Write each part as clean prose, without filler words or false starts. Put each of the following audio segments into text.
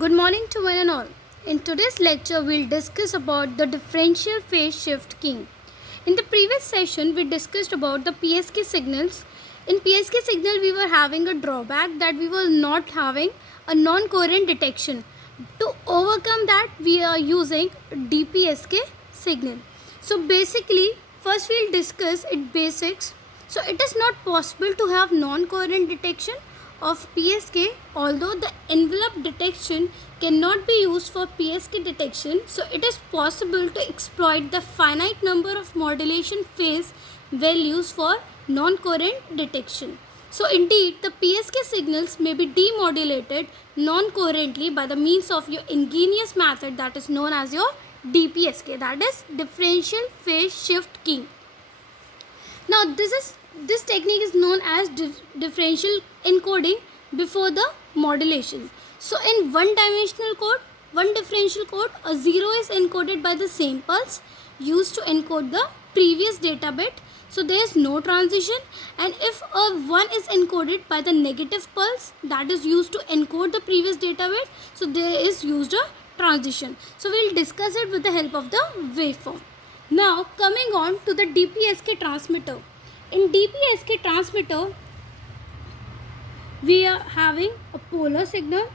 Good morning to one and all. In today's lecture, we'll discuss about the differential phase shift keying. In the previous session, we discussed about the PSK signals. In PSK signal, we were having a drawback that we were not having a non-coherent detection. To overcome that, we are using DPSK signal. So basically, first we'll discuss its basics. So it is not possible to have non-coherent detection of PSK, although the envelope detection cannot be used for PSK detection. So it is possible to exploit the finite number of modulation phase values for non-coherent detection. So indeed, the PSK signals may be demodulated non-coherently by the means of your ingenious method that is known as your DPSK, that is differential phase shift keying. Now this technique is known as differential encoding before the modulation. So in one differential code, a 0 is encoded by the same pulse used to encode the previous data bit. So there is no transition, and if a 1 is encoded by the negative pulse that is used to encode the previous data bit, so there is used a transition. So we will discuss it with the help of the waveform. Now coming on to the DPSK transmitter. In DPSK transmitter, we are having a polar signal.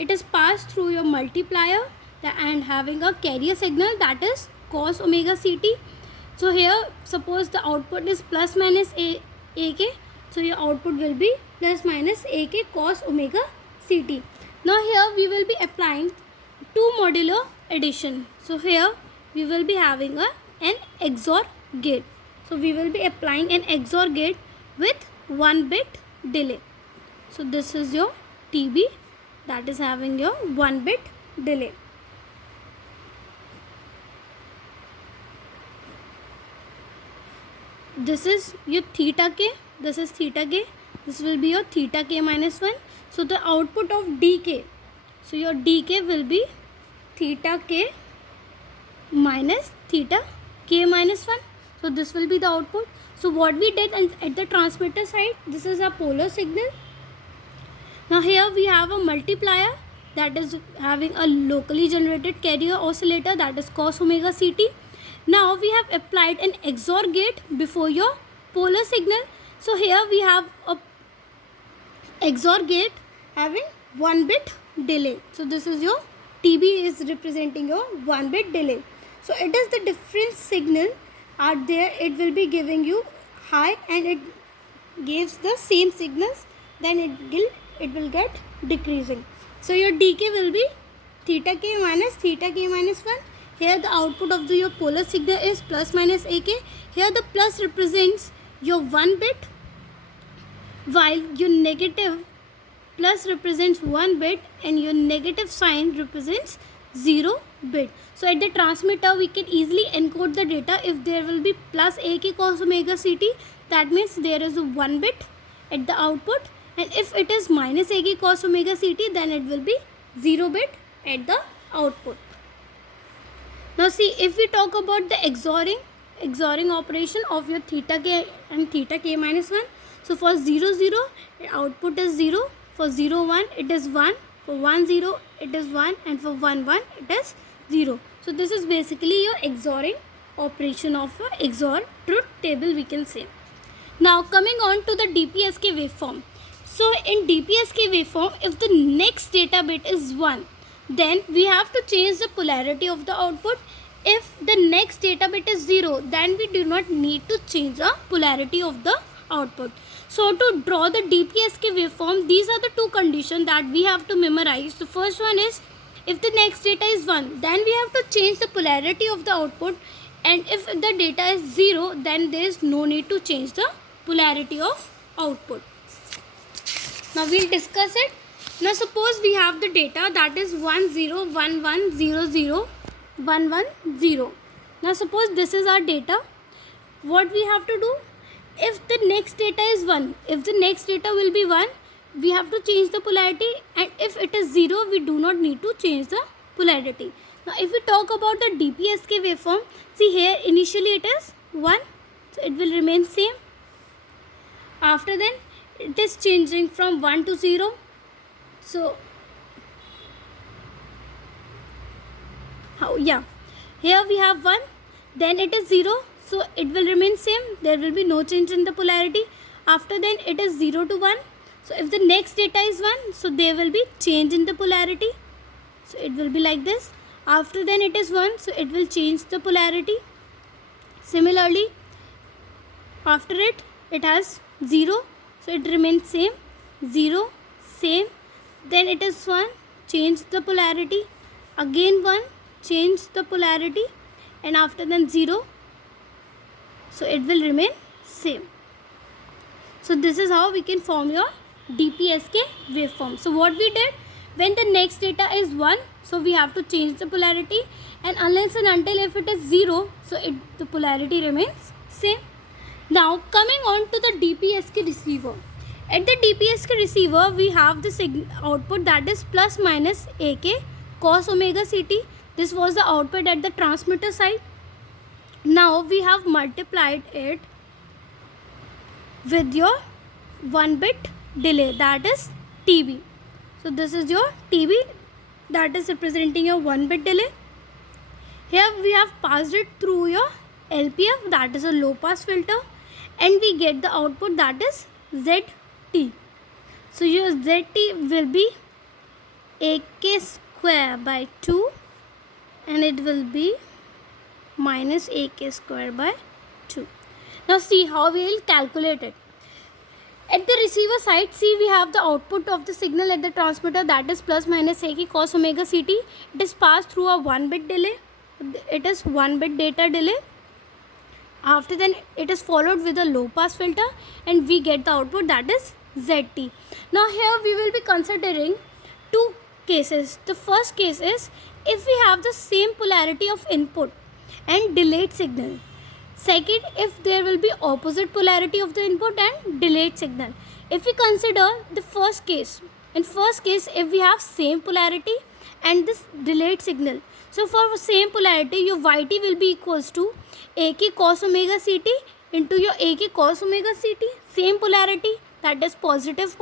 It is passed through your multiplier and having a carrier signal, that is cos omega ct. So here suppose the output is plus minus AK. So your output will be plus minus AK cos omega ct. Now here we will be applying two modular addition. So here we will be having an XOR gate. So we will be applying an XOR gate with 1 bit delay. So this is your TB, that is having your 1 bit delay. This is your theta k, this is theta k, this will be your theta k minus 1. So the output of dk, so your dk will be theta k minus theta k minus 1. So this will be the output. So what we did at the transmitter side, this is a polar signal. Now here we have a multiplier that is having a locally generated carrier oscillator, that is cos omega ct. Now we have applied an XOR gate before your polar signal. So here we have a XOR gate having 1 bit delay. So this is your TB is representing your 1 bit delay. So it is the different signal are there, it will be giving you high and it gives the same signals, then it will get decreasing. So your dk will be theta k minus 1. Here the output of your polar signal is plus minus AK. Here the plus represents your 1 bit, while your negative plus represents 1 bit and your negative sign represents 0 bit. So at the transmitter we can easily encode the data. If there will be plus AK cos omega ct, that means there is a 1 bit at the output, and if it is minus AK cos omega ct, then it will be 0 bit at the output. Now see, if we talk about the XORing operation of your theta k and theta k minus 1. So for 0 0 output is 0, for 0 1 it is 1, for 1 0 it is 1, and for 1 1 it is 0. So this is basically your XORing operation of a XOR truth table, we can say. Now coming on to the DPSK waveform. So in DPSK waveform, if the next data bit is 1, then we have to change the polarity of the output. If the next data bit is 0, then we do not need to change the polarity of the output. So to draw the DPSK waveform, these are the two conditions that we have to memorize. The first one is, if the next data is 1, then we have to change the polarity of the output, and if the data is 0, then there is no need to change the polarity of output. Now we'll discuss it. Now suppose we have the data that is 1 0 1 1 0 0 1 1 0. Now suppose this is our data. What we have to do? If the next data is 1, if the next data will be 1, we have to change the polarity, and if it is 0, we do not need to change the polarity. Now if we talk about the DPSK waveform, see here initially it is 1, so it will remain same. After then it is changing from 1 to 0. So How? Yeah. Here we have 1, then it is 0, so it will remain same. There will be no change in the polarity. After then it is 0 to 1. So if the next data is 1, so there will be change in the polarity. So it will be like this. After then it is 1, so it will change the polarity. Similarly, after it has 0, so it remains same. 0, same. Then it is 1, change the polarity. Again 1, change the polarity. And after then 0, so it will remain same. So this is how we can form your DPSK waveform. So what we did, when the next data is 1, so we have to change the polarity, and unless and until if it is 0, so the polarity remains same. Now coming on to the DPSK receiver. At the DPSK receiver, we have the output that is plus minus AK cos omega CT. This was the output at the transmitter side. Now we have multiplied it with your 1-bit delay, that is TB. So this is your TB, that is representing your 1-bit delay. Here we have passed it through your LPF, that is a low pass filter, and we get the output that is ZT. So your ZT will be AK square by 2, and it will be minus AK square by 2. Now see how we will calculate it. At the receiver side, see we have the output of the signal at the transmitter, that is plus minus AK cos omega CT. It is passed through a 1-bit delay. It is 1-bit data delay. After then it is followed with a low pass filter, and we get the output that is ZT. Now here we will be considering two cases. The first case is if we have the same polarity of input and delayed signal. Second, if there will be opposite polarity of the input and delayed signal. If we consider the first case, in first case if we have same polarity and this delayed signal, so for same polarity your YT will be equals to AK cos omega CT into your AK cos omega CT. Same polarity, that is positive,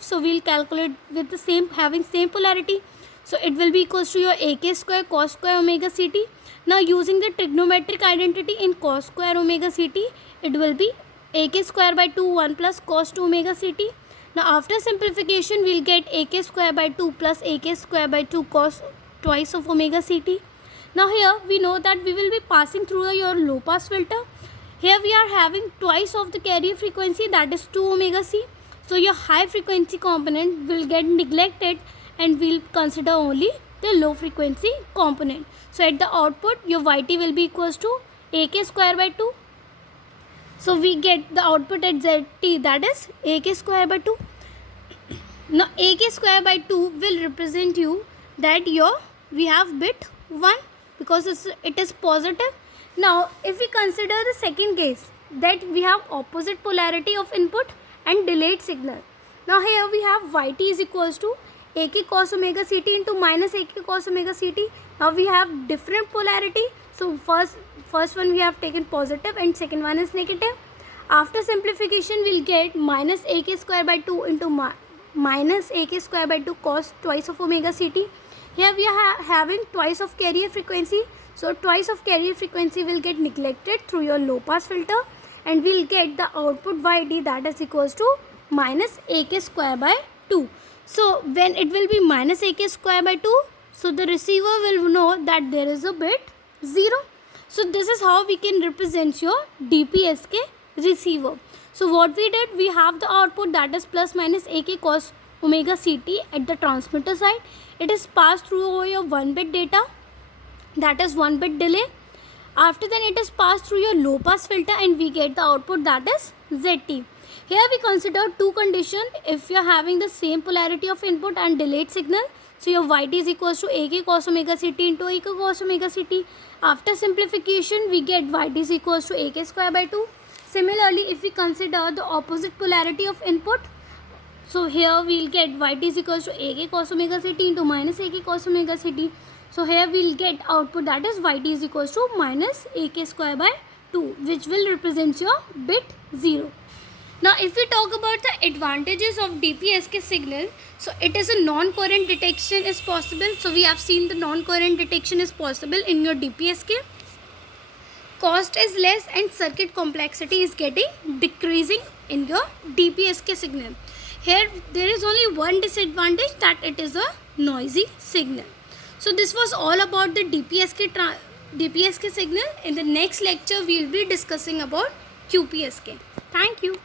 so we will calculate with the same, having same polarity. So it will be equals to your AK square cos square omega CT. Now using the trigonometric identity in cos square omega CT, it will be AK square by 2 1 plus cos 2 omega CT. Now after simplification we will get AK square by 2 plus AK square by 2 cos twice of omega CT. Now here we know that we will be passing through your low pass filter. Here we are having twice of the carrier frequency, that is 2 omega C. So your high frequency component will get neglected, and we will consider only the low frequency component. So at the output your YT will be equals to AK square by 2. So we get the output at ZT, that is AK square by 2. Now AK square by 2 will represent you that we have bit 1 because it is positive. Now if we consider the second case, that we have opposite polarity of input and delayed signal. Now here we have YT is equals to AK cos omega CT into minus AK cos omega CT. Now we have different polarity. So first one we have taken positive and second one is negative. After simplification we will get minus AK square by 2 into minus AK square by 2 cos twice of omega CT. Here we are having twice of carrier frequency. So twice of carrier frequency will get neglected through your low pass filter, and we will get the output YT, that is equals to minus AK square by 2. So when it will be minus AK square by 2, so the receiver will know that there is a bit 0. So this is how we can represent your DPSK receiver. So what we did, we have the output that is plus minus AK cos omega CT at the transmitter side. It is passed through over your 1-bit data, that is 1-bit delay. After then it is passed through your low pass filter, and we get the output that is ZT. Here we consider two conditions. If you are having the same polarity of input and delayed signal, so your YT is equals to AK cos omega CT into AK cos omega CT. After simplification we get YT is equals to AK square by 2. Similarly, if we consider the opposite polarity of input, so here we will get YT is equals to AK cos omega CT into minus AK cos omega CT. So here we will get output that is YT is equals to minus AK square by 2, which will represent your bit 0. Now, if we talk about the advantages of DPSK signal, so it is a non-coherent detection is possible. So we have seen the non-coherent detection is possible in your DPSK. Cost is less and circuit complexity is getting decreasing in your DPSK signal. Here there is only one disadvantage, that it is a noisy signal. So this was all about the DPSK signal. In the next lecture we will be discussing about QPSK. Thank you.